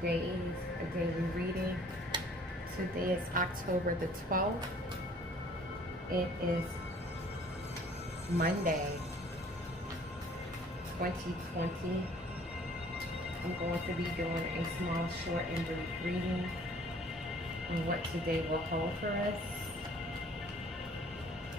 Today is a daily reading. Today is October the 12th. It is Monday, 2020. I'm going to be doing a small, short, and brief reading on what today will hold for us,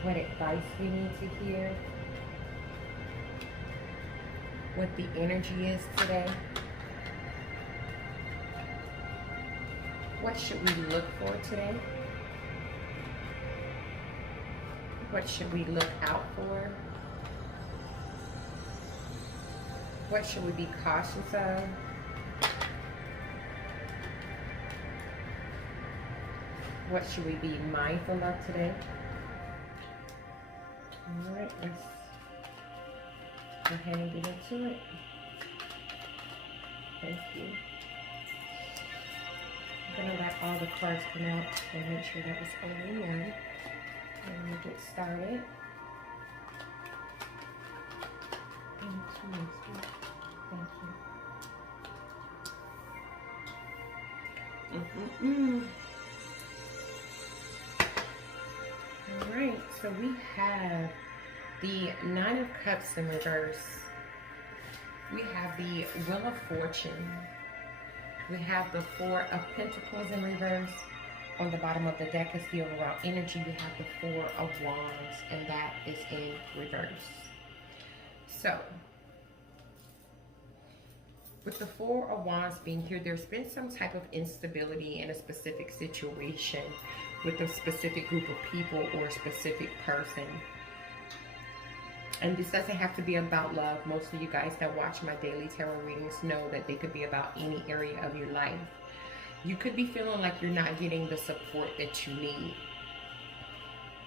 what advice we need to hear, what the energy is today. What should we look for today? What should we look out for? What should we be cautious of? What should we be mindful of today? All right, let's go ahead and get into it. Thank you. I'm going to let all the cards come out and make sure that was only one. And we'll get started. Thank you. All right, so we have the Nine of Cups in reverse. We have the Wheel of Fortune. We have the Four of Pentacles in reverse. On the bottom of the deck is the overall energy. We have the Four of Wands, and that is in reverse. So, with the Four of Wands being here, there's been some type of instability in a specific situation with a specific group of people or a specific person. And this doesn't have to be about love. Most of you guys that watch my daily tarot readings know that they could be about any area of your life. You could be feeling like you're not getting the support that you need.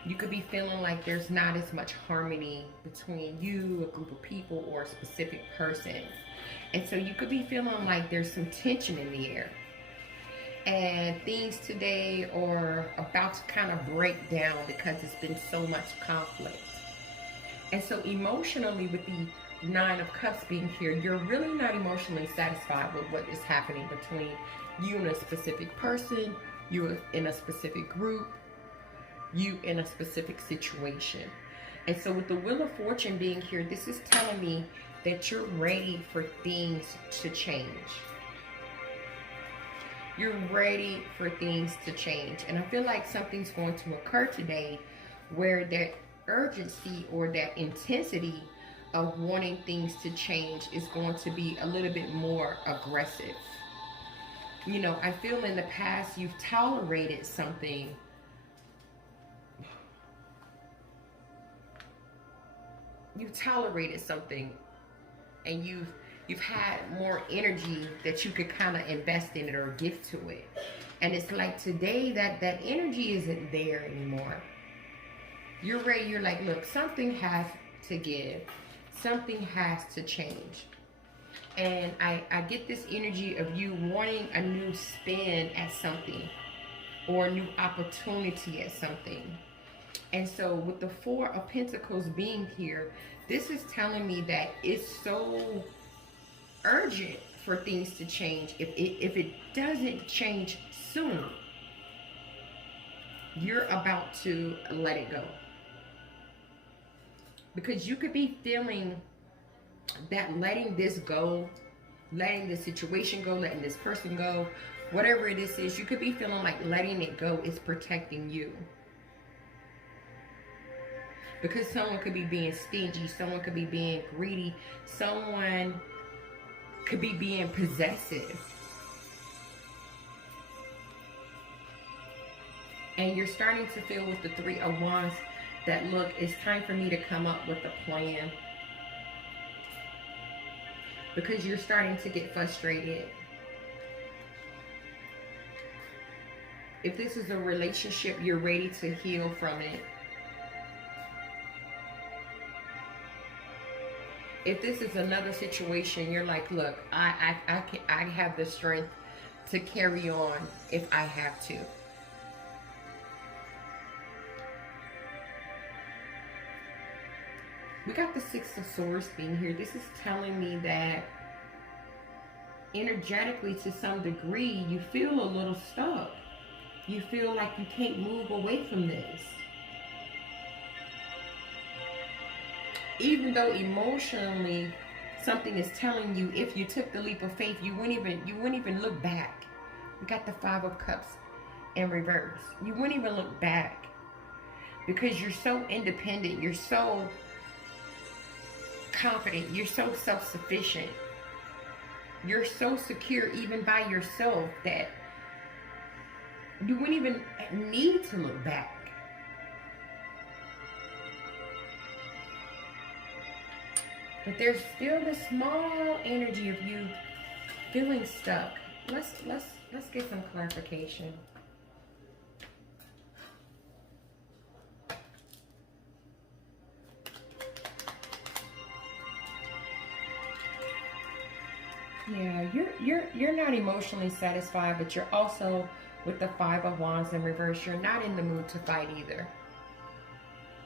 You could be feeling like there's not as much harmony between you, a group of people, or a specific person. And so you could be feeling like there's some tension in the air. And things today are about to kind of break down because it's been so much conflict. And so emotionally, with the Nine of Cups being here, you're really not emotionally satisfied with what is happening between you and a specific person, you in a specific group, you in a specific situation. And so with the Wheel of Fortune being here, this is telling me that you're ready for things to change. You're ready for things to change. And I feel like something's going to occur today where that urgency or that intensity of wanting things to change is going to be a little bit more aggressive. You know, I feel in the past you've tolerated something and you've had more energy that you could kind of invest in it or give to it. And it's like today that energy isn't there anymore. You're ready. You're like, look, something has to give. Something has to change. And I get this energy of you wanting a new spin at something or a new opportunity at something. And so with the Four of Pentacles being here, this is telling me that it's so urgent for things to change. If it doesn't change soon, you're about to let it go. Because you could be feeling that letting this go, letting this situation go, letting this person go, whatever it is, you could be feeling like letting it go is protecting you. Because someone could be being stingy, someone could be being greedy, someone could be being possessive. And you're starting to feel with the Three of Wands that, look, it's time for me to come up with a plan. Because you're starting to get frustrated. If this is a relationship, you're ready to heal from it. If this is another situation, you're like, look, I have the strength to carry on if I have to. We got the Six of Swords being here. This is telling me that energetically, to some degree, you feel a little stuck. You feel like you can't move away from this. Even though emotionally something is telling you, if you took the leap of faith, you wouldn't even look back. We got the Five of Cups in reverse. You wouldn't even look back because you're so independent, you're so confident, you're so self-sufficient, you're so secure even by yourself that you wouldn't even need to look back. But there's still this small energy of you feeling stuck. Let's get some clarification. Yeah, you're not emotionally satisfied, but you're also, with the Five of Wands in reverse, you're not in the mood to fight either.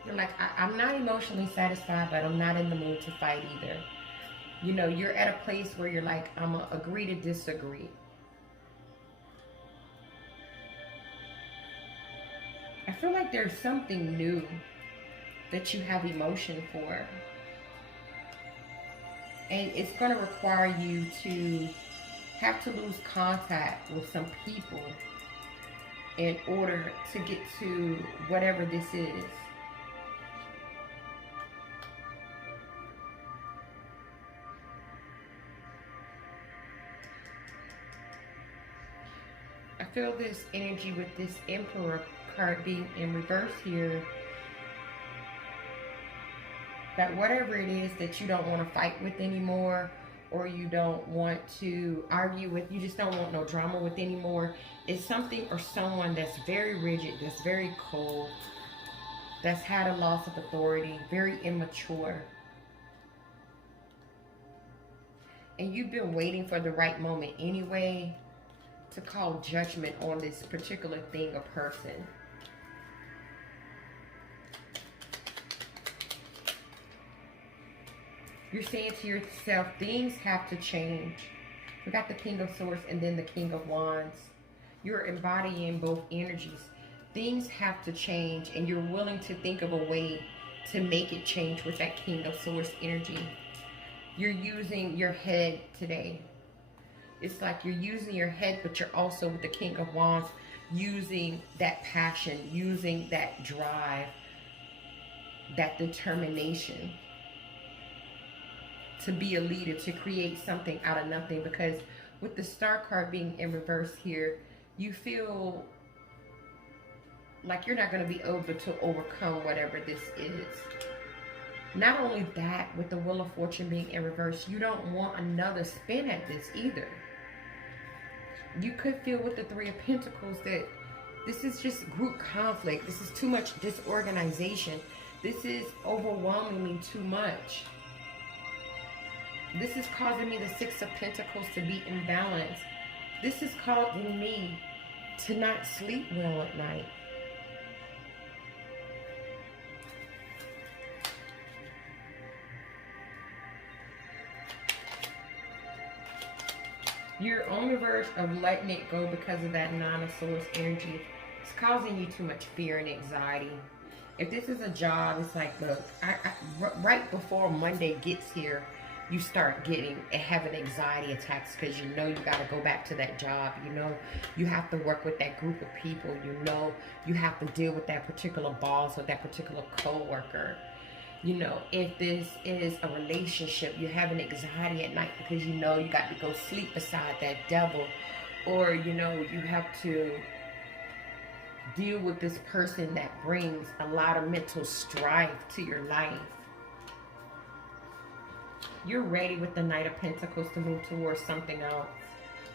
You're like, I'm not emotionally satisfied, but I'm not in the mood to fight either. You know, you're at a place where you're like, I'm gonna agree to disagree. I feel like there's something new that you have emotion for. And it's going to require you to have to lose contact with some people in order to get to whatever this is. I feel this energy with this Emperor card being in reverse here, that whatever it is that you don't want to fight with anymore, or you don't want to argue with, you just don't want no drama with anymore, is something or someone that's very rigid, that's very cold, that's had a loss of authority, very immature. And you've been waiting for the right moment anyway to call judgment on this particular thing or person. You're saying to yourself, things have to change. We got the King of Swords and then the King of Wands. You're embodying both energies. Things have to change, and you're willing to think of a way to make it change with that King of Swords energy. You're using your head today. It's like you're using your head, but you're also, with the King of Wands, using that passion, using that drive, that determination to be a leader, to create something out of nothing. Because with the Star card being in reverse here, you feel like you're not going to be able to overcome whatever this is. Not only that, with the Wheel of Fortune being in reverse, you don't want another spin at this either. You could feel with the Three of Pentacles that this is just group conflict. This is too much disorganization. This is overwhelming me too much. This is causing me, the Six of Pentacles, to be imbalanced. This is causing me to not sleep well at night. You're on the verge of letting it go because of that Nine of Swords energy. It's causing you too much fear and anxiety. If this is a job, it's like, look, right before Monday gets here, you start having anxiety attacks because you know you got to go back to that job. You know you have to work with that group of people. You know you have to deal with that particular boss or that particular co-worker. You know, if this is a relationship, you're having anxiety at night because you know you got to go sleep beside that devil. Or, you know, you have to deal with this person that brings a lot of mental strife to your life. You're ready with the Knight of Pentacles to move towards something else.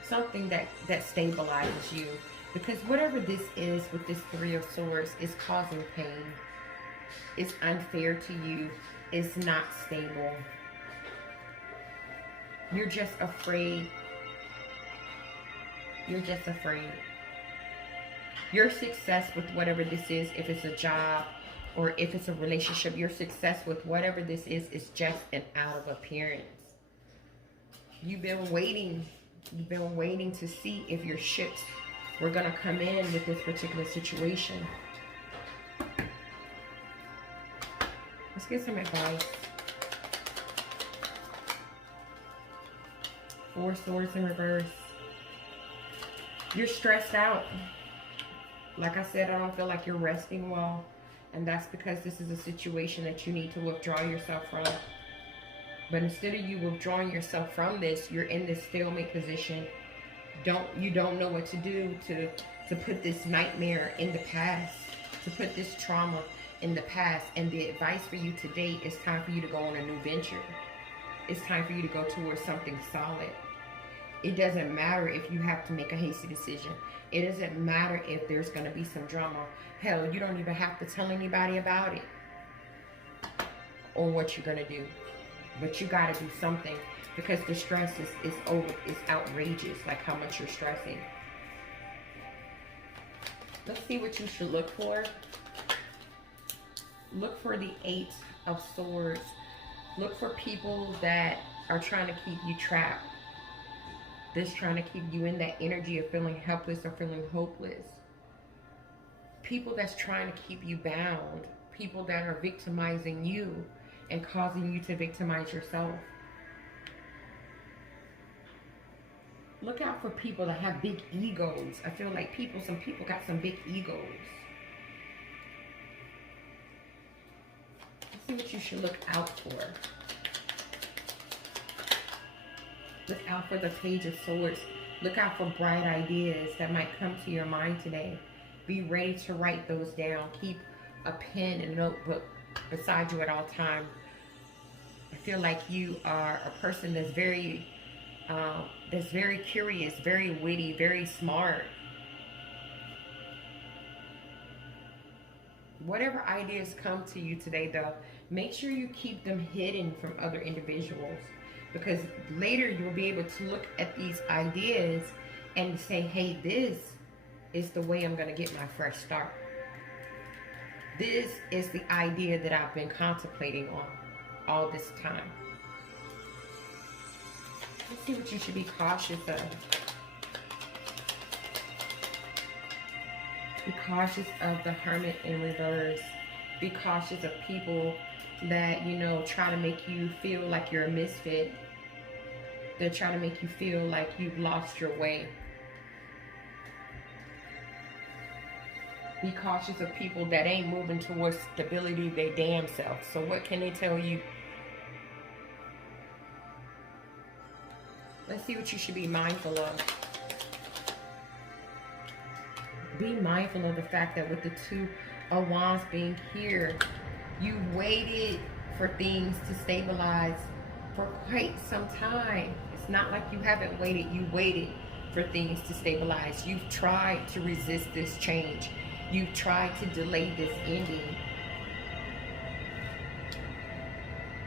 Something that stabilizes you. Because whatever this is with this Three of Swords is causing pain. It's unfair to you. It's not stable. You're just afraid. You're just afraid. Your success with whatever this is, if it's a job or if it's a relationship, your success with whatever this is just an out of appearance. You've been waiting You've been waiting to see if your ships were going to come in with this particular situation. Let's get some advice. Four Swords in reverse. You're stressed out. Like I said, I don't feel like you're resting well. And that's because this is a situation that you need to withdraw yourself from. But instead of you withdrawing yourself from this, you're in this stalemate position. You don't know what to do to put this nightmare in the past, to put this trauma in the past. And the advice for you today is time for you to go on a new venture. It's time for you to go towards something solid. It doesn't matter if you have to make a hasty decision. It doesn't matter if there's going to be some drama. Hell, you don't even have to tell anybody about it or what you're going to do. But you got to do something, because the stress is outrageous, like how much you're stressing. Let's see what you should look for. Look for the 8 of Swords. Look for people that are trying to keep you trapped. That's trying to keep you in that energy of feeling helpless or feeling hopeless. People that's trying to keep you bound. People that are victimizing you and causing you to victimize yourself. Look out for people that have big egos. I feel like some people got some big egos. Let's see what you should look out for. Look out for the Page of Swords. Look out for bright ideas that might come to your mind today. Be ready to write those down. Keep a pen and notebook beside you at all times. I feel like you are a person that's very curious, very witty, very smart. Whatever ideas come to you today, though, make sure you keep them hidden from other individuals. Because later you'll be able to look at these ideas and say, hey, this is the way I'm going to get my fresh start. This is the idea that I've been contemplating on all this time. Let's see what you should be cautious of. Be cautious of the Hermit in reverse. Be cautious of people that, you know, try to make you feel like you're a misfit. They're trying to make you feel like you've lost your way. Be cautious of people that ain't moving towards stability their damn self. So what can they tell you? Let's see what you should be mindful of. Be mindful of the fact that with the 2 of Wands being here, you waited for things to stabilize for quite some time. It's not like you haven't waited. You waited for things to stabilize. You've tried to resist this change. You've tried to delay this ending.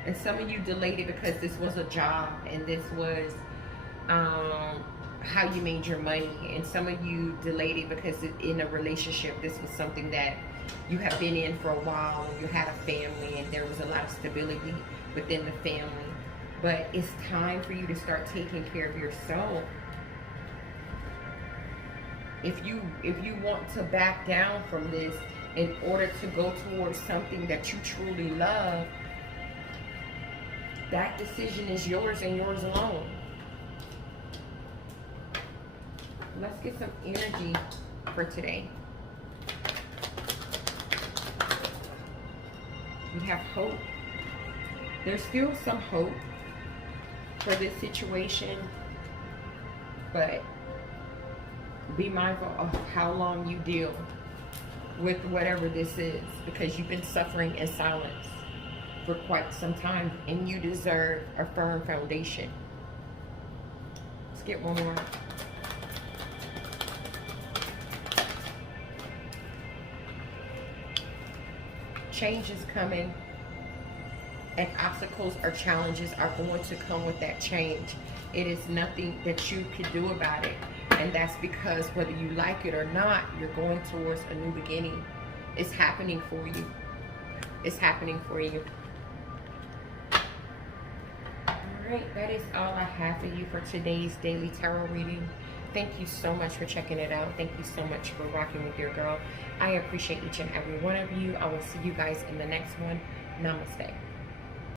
And some of you delayed it because this was a job and this was how you made your money. And some of you delayed it because in a relationship, this was something that you have been in for a while. You had a family and there was a lot of stability within the family. But it's time for you to start taking care of yourself. If you want to back down from this in order to go towards something that you truly love, that decision is yours and yours alone. Let's get some energy for today. We have hope. There's still some hope for this situation, but be mindful of how long you deal with whatever this is, because you've been suffering in silence for quite some time and you deserve a firm foundation. Let's get one more. Change is coming, and obstacles or challenges are going to come with that change. It is nothing that you can do about it. And that's because whether you like it or not, you're going towards a new beginning. It's happening for you. It's happening for you. All Alright, that is all I have for you for today's daily tarot reading. Thank you so much for checking it out. Thank you so much for rocking with your girl. I appreciate each and every one of you. I will see you guys in the next one. Namaste.